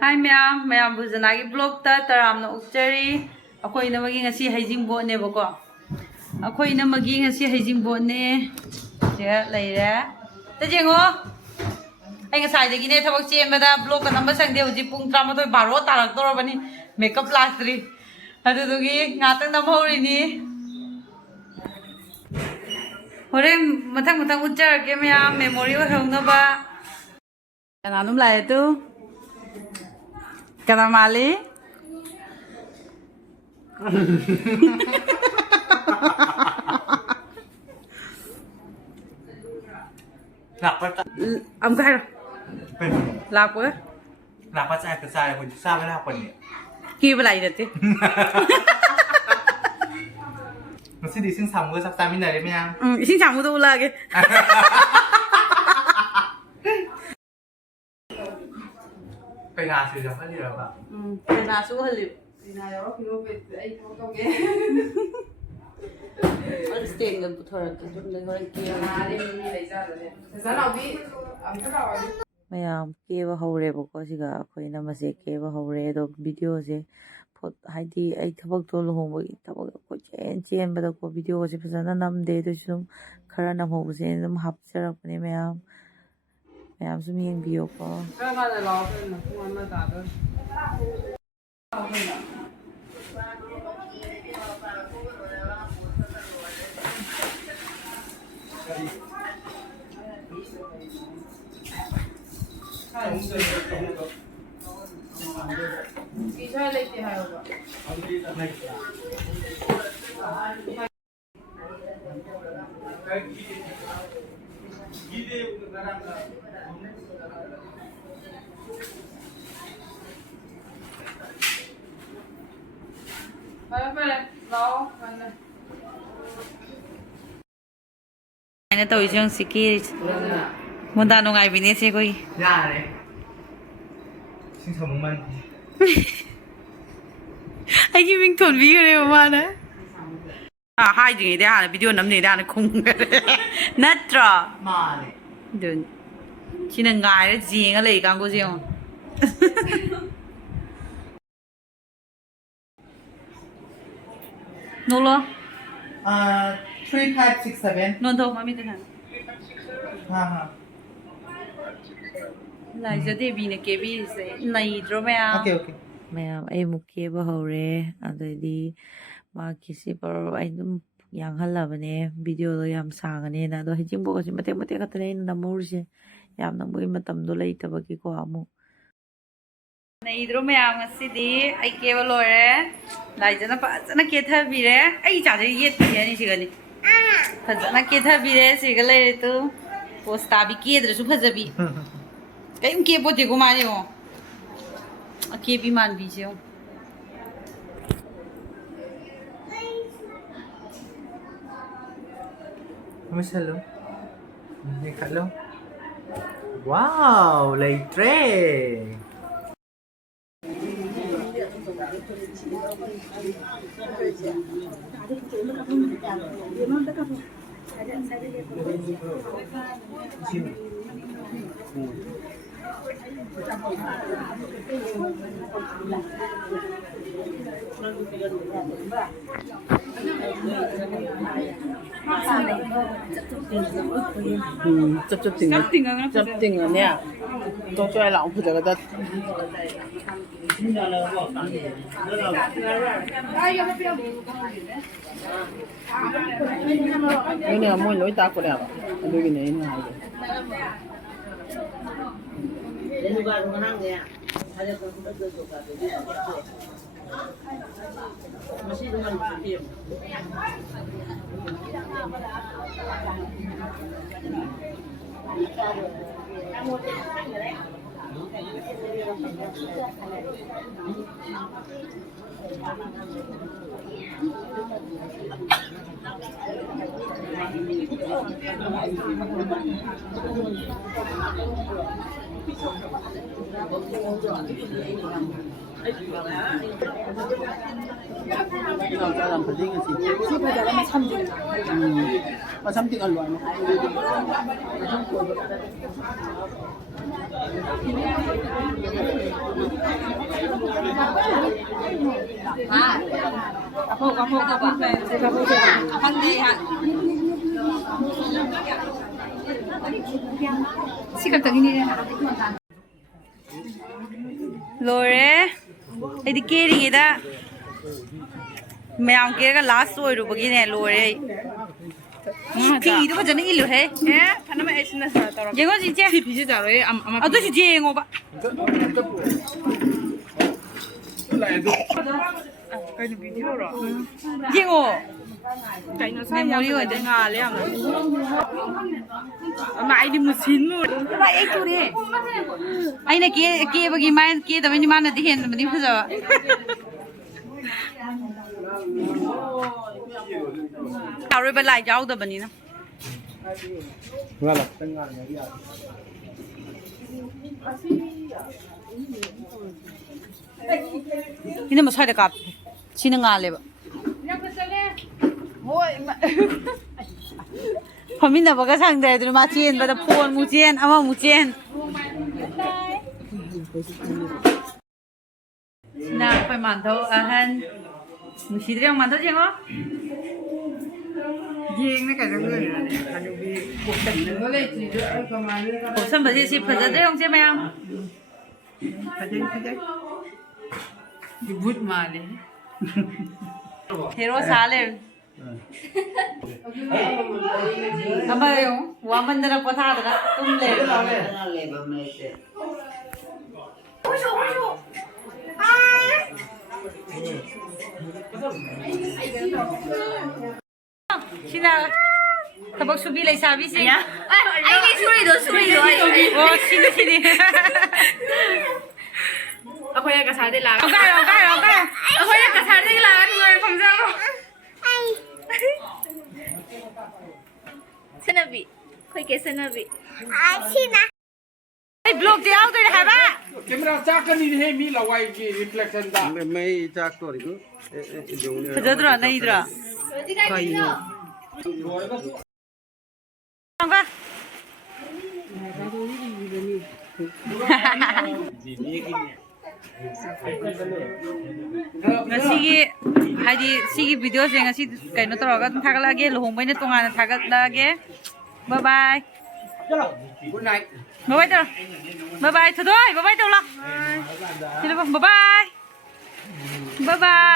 Hi ma'am, ma'am Bujana blog ta taram na ukchari. Ako ina maging ngasi haijingbo ne bako. Ako ina maging ngasi haijingbo ne. Je laire. Ta jengo. Ai ngasai de gine thawak chembada blog ka number sang de uji pung 13 12 tarak torabani makeup lastri. Adu dugi ngatang nam hori ni. Hore matang uchar ke ma'am memory wa hongna ba. Kananum lai tu. Kata Mali? Ông cái lạc quá lạc quá sai từ sai là mình sao cái nào còn nhỉ kia bên này được chứ nó sẽ đi sinh sống với sắp sai bên này đấy nha xin chào tôi là cái cái nào sử dụng cái gì rồi bạn cái nào xuống hơi liệu cái nào đó thì nó về anh không có cái tiền gần thôi cái chút nữa hơi kia đi mình lấy ra rồi thế sao nào bị cái nào ꯃꯌꯥꯝ ꯀꯦꯕ ꯍꯧꯔꯦꯕꯀꯣ ꯁꯤꯒ ꯑꯩꯈꯣꯏꯅ ꯃꯁꯦ ꯀꯦꯕ ꯍꯧꯔꯦ ꯑꯗꯣ ꯚꯤꯗꯤꯑꯣꯁꯦ ꯍꯥꯏꯗꯤ ꯑꯩ ꯊꯕꯛꯇꯣ ꯂꯨꯍꯣꯡꯕꯒꯤ ꯊꯕꯛ ꯑꯩꯈꯣꯏ ꯆꯦꯟꯕꯗꯀꯣ ꯚꯤꯗꯤꯑꯣꯁꯦ ꯐꯖꯅ ꯅꯝꯗꯦ ꯑꯗꯨꯏꯁꯨ ꯑꯗꯨꯝ ꯈꯔ ꯅꯝꯍꯧꯕꯁꯦ ꯑꯗꯨꯝ ꯍꯥꯞꯆꯔꯛꯄꯅꯦ ꯃꯌꯥꯝ ꯁꯨꯝ ꯌꯦꯡꯕꯤꯌꯣꯀꯣ Isa late hayo ba? Pare, lao, mana? Anh đã tôi chương sĩ kia muốn ta nông ai vì nè xe coi nhà đấy sinh sống mình anh kia mình thuần ví cái này mà đấy hai chuyện này hả video nắm này đang không nát trò mà này được chỉ là ngài đấy gì cái này càng có gì không nô lo 3 5 6 7 nôn thôi mà mình tên hả ha ha lại giờ thì vì này cái vì sẽ này rồi mẹ ok ok ꯃꯌꯥꯝ ꯑꯩ ꯑꯃꯨꯛ ꯀꯦꯕ ꯍꯧꯔꯦ ꯑꯗꯩꯗꯤ ꯃꯥꯒꯤꯁꯤ per ꯑꯩ ꯑꯗꯨꯝ ꯌꯥꯡꯍꯜꯂꯕꯅꯦ ꯚꯤꯗꯤꯑꯣꯗꯣ ꯌꯥꯝ ꯁꯥꯡꯉꯅꯦꯅ ꯑꯗꯣ ꯍꯩꯖꯤꯡꯄꯣꯠꯀꯁꯦ ꯃꯇꯦꯛ ꯃꯇꯦꯛ ꯈꯛꯇꯅꯦ ꯑꯩꯅ ꯅꯝꯍꯧꯔꯤꯁꯦ ꯌꯥꯝ ꯅꯝꯕꯒꯤ ꯃꯇꯝꯗꯣ ꯂꯩꯇꯕꯒꯤꯀꯣ ꯑꯃꯨꯛ ꯅꯩꯗ꯭ꯔꯣ ꯃꯌꯥꯝ ꯉꯁꯤꯗꯤ ꯑꯩ ꯀꯦꯕ ꯂꯣꯏꯔꯦ ꯂꯥꯏꯖꯅ ꯐꯖꯅ ꯀꯦꯊꯕꯤꯔꯦ ꯑꯩ ꯏꯆꯥꯁꯦ ꯌꯦꯠꯄꯤꯔꯅꯤ ꯁꯤꯒꯅꯤ ꯐꯖꯅ ꯀꯦꯊꯕꯤꯔꯦ ꯁꯤꯒ ꯂꯩꯔꯦ ꯇꯨ ꯄꯣꯁ ꯇꯥꯕꯤ ꯀꯦꯗ꯭ꯔꯁꯨ ꯐꯖꯕꯤ ꯀꯔꯤꯝ ꯀꯦꯄꯣꯠꯇꯦꯀꯣ ꯃꯥꯅꯦ ꯌꯦꯡꯉꯣ ꯑꯀꯦꯕꯤ ꯃꯥꯟꯕꯤꯁꯦ ꯌꯦꯡꯉꯣ không biết luôn nhìn khát luôn wow lấy tre chấp tình rồi nè tôi cho ai lão phụ được cái cái này mua lối ta của đẹp đôi cái này này masih dengan film làm phải riêng gì chứ bây giờ nó mà xăm tiền ăn loại mà Lore, ini kiri kita, memang kira last story tu begini Lore. Kiri tu macam ni loh he. Karena macam esnya saya tahu. Jangan sih Si biji jaro ama. Aduh sih jangan apa. Kayak ni video lah. Jangan. Kayak ni saya yang ada ngalih ama. Ama ini mesin mu. Apa itu deh? Aina kiri bagaimana kiri tapi ni mana dihen tapi ni apa? Taruh belai jauh dah bani na. Ngalah, tengah ni dia. Ini masih ada kap. Sini ngalih ba. Pamin dah bagai sang dah tu macam pada phone mucian, ama mucian. Nak pergi mantau ahan. Mesti dia yang mantau je ngah. Jeng ni kayak tu ni. Kalau bi bukan boleh jadi kemarin. Bosan berarti si pada dia yang siapa yang? Kayak. Dibut mali. Hero Salim. Apa yang? Waman dah potah dah. Tumle. Sina, tabak subi lagi sabi sih. Ini suri do. Oh, sini. Aku yang kasar dia lah. Okay. Aku yang kasar dia lah. Aku yang pemjang. Senabi. Kau ke senabi. Hey, blog dia out dah apa? Kamera cakap ni he mi lawai ki reflection dah. Mai cak tu itu. Pada tu lah, naik tu lah. Angka. Ngasih hari sih video sih ngasih kayak nonton orang tu thakal lagi, lohong banyak tungan thakal lagi. Bye bye. Good night. Bye bye tu. Bye bye tu lah. Bye bye tu lah. Bye bye. Bye bye.